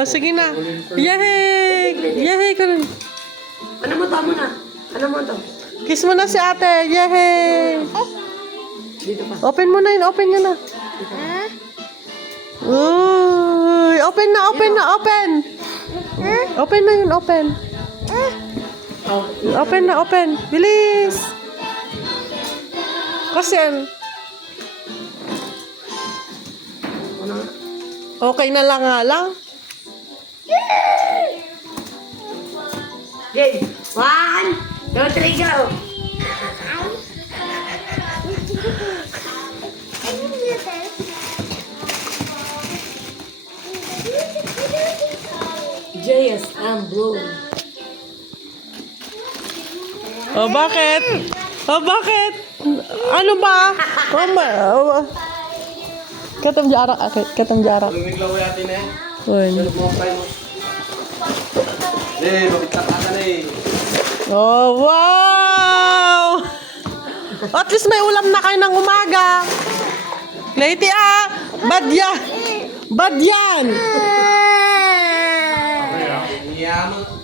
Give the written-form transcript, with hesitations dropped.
Oh, sige na. Yehey! Yehey ka rin. Ano mo to? Ano na? Ano mo to? Kiss mo na si ate. Yehey! Dito pa. Open mo na yun. Open nyo na. Uy! Open na, open na, open! Open na yun, open. Oh. Open na, open. Bilis! Kasi Ano nga? okay na lang nga lang. Okay. 1, 2, 3, go! JSM Blue. Oh, bakit? Oh, bakit? Ano ba? Katam jarak, katam jarak. Lumig lang mo yatin eh. Uy. Ano mo try mo? Bakit ka na eh. Oh, wow! At least may ulam na kayo ng umaga. Lady bad yan. Bad yan. Yaman.